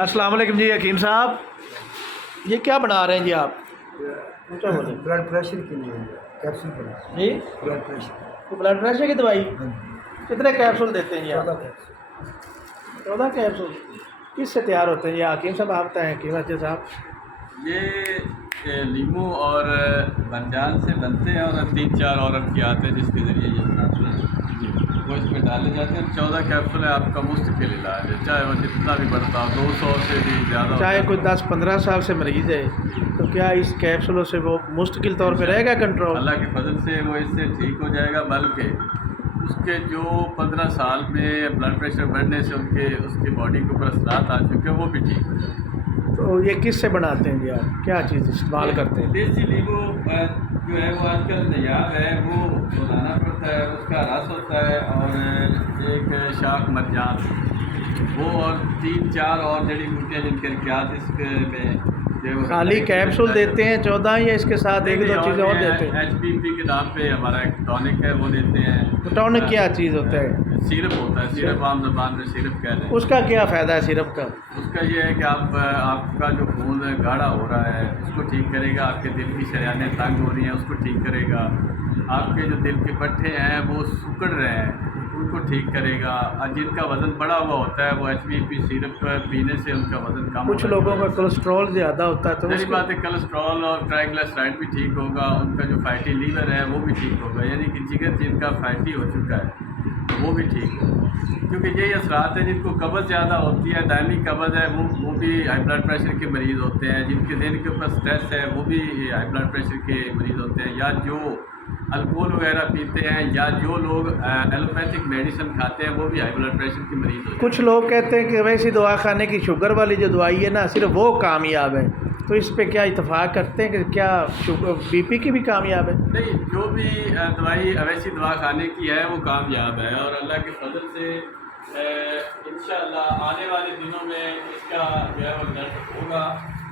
अस्सलाम वालेकुम जी हकीम साहब, ये क्या बना रहे हैं जी आप? ऊँचा बोलें। ब्लड प्रेशर के लिए कैप्सूल बना जी ब्लड प्रेशर तो ब्लड प्रेशर की दवाई हाँ कितने कैप्सूल देते हैं जी आप? 14 कैप्सूल 14 कैप्सूल किस से तैयार होते हैं जी हकीम साहब? आप बताएं हकीम अच्छा साहब। ये लीमू और बंजान से बनते हैं और 3-4 और की आते हैं जिसके ज़रिए ये बनाते हैं। वो इसमें डाले जाते हैं। 14 कैप्सूल है आपका मुस्तकिल इलाज है, चाहे वो जितना भी बढ़ता हो, 200 से भी ज़्यादा चाहे कोई 10-15 साल से मरीज है तो क्या इस कैप्सूलों से वो मुस्तकिल तौर पे रहेगा कंट्रोल? अल्लाह के फजल से वो इससे ठीक हो जाएगा, बल्कि उसके जो 15 साल में ब्लड प्रेशर बढ़ने से उसकी बॉडी के ऊपर असरात आ चुके हैं वो भी ठीक हो जाएंगे। तो ये किस से बनाते हैं जी आप? क्या चीज़ इस्तेमाल करते हैं? देसी नींबू जो है वो आजकल तैयार है, वो बनाना पड़ता है, उसका रस होता है और एक शाख मरजान वो और 3-4 और जड़ी बूटियाँ जिनके क्या इसमें खाली कैप्सूल देते हैं 14 या इसके साथ एक दो चीज़ें और देते हैं? HPP के नाम पे हमारा एक टॉनिक है वो देते हैं। टॉनिक क्या चीज़ होता है? सिरप होता है, सिरप आम ज़बान में सिरप कहते हैं। उसका क्या फ़ायदा है सिरप का? उसका ये है कि आपका जो खून गाढ़ा हो रहा है उसको ठीक करेगा, आपके दिल की शरीयानें तंग हो रही हैं उसको ठीक करेगा, आपके जो दिल के पट्टे हैं वो सिकुड़ रहे हैं उनको ठीक करेगा, और जिनका वज़न बढ़ा हुआ होता है वो HPP सिरप पीने से उनका वज़न कम कुछ लोगों का कोलेस्ट्रॉल ज़्यादा होता है तो मेरी उसको- बात है कोलेस्ट्रॉल और ट्राइग्लिसराइड भी ठीक होगा, उनका जो फैटी लीवर है वो भी ठीक होगा, यानी कि जिगर जिनका फैटी हो चुका है वो भी ठीक होगा। क्योंकि यही असरात है, जिनको कब्ज़ ज़्यादा होती है, दायमी कब्ज़ है, वो भी हाई ब्लड प्रेशर के मरीज़ होते हैं, जिनके दिल के ऊपर स्ट्रेस है वो भी हाई ब्लड प्रेशर के मरीज़ होते हैं, या जो अल्कोहल वगैरह पीते हैं, या जो लोग एलोपैथिक मेडिसिन खाते हैं वो भी हाई ब्लड प्रेशर के मरीज़ होते हैं। कुछ लोग कहते हैं कि वैसी दवा खाने की शुगर वाली जो दवाई है ना सिर्फ वो कामयाब है, तो इस पे क्या इत्तेफाक करते हैं कि क्या BP की भी कामयाब है? नहीं, जो भी दवाई अवैसी दवा खाने की है वो कामयाब है, और अल्लाह के फजल से इंशाअल्लाह आने वाले दिनों में इसका जो है वो रिजल्ट होगा,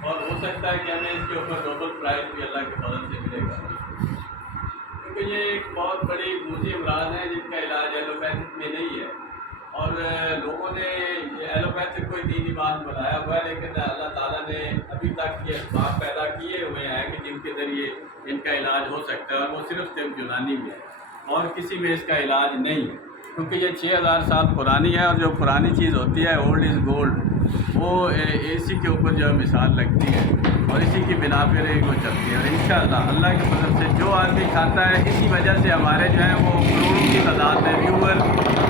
और हो सकता है कि हमें इसके ऊपर नोबल प्राइज़ भी अल्लाह के फजल से मिलेगा, क्योंकि ये एक बहुत बड़ी दूसरी अमराज है जिनका इलाज एलोपैथिक में नहीं है, और लोगों ने एलोपैथिक कोई दीनी बात बनाया हुआ है, लेकिन अल्लाह ताला ने अभी तक ये असबाब पैदा किए हुए हैं कि जिनके ज़रिए इनका इलाज हो सकता है, और वो सिर्फ तिब्ब यूनानी में है और किसी में इसका इलाज नहीं है, क्योंकि ये 6000 साल पुरानी है, और जो पुरानी चीज़ होती है ओल्ड इज़ गोल्ड, वो इसी के ऊपर जो है मिसाल लगती है और इसी की बिना पर वो चलती है, और इंशाअल्लाह अल्लाह के फजल से जो आदमी खाता है, इसी वजह से हमारे जो है वो करोड़ों की तादाद में व्यूअर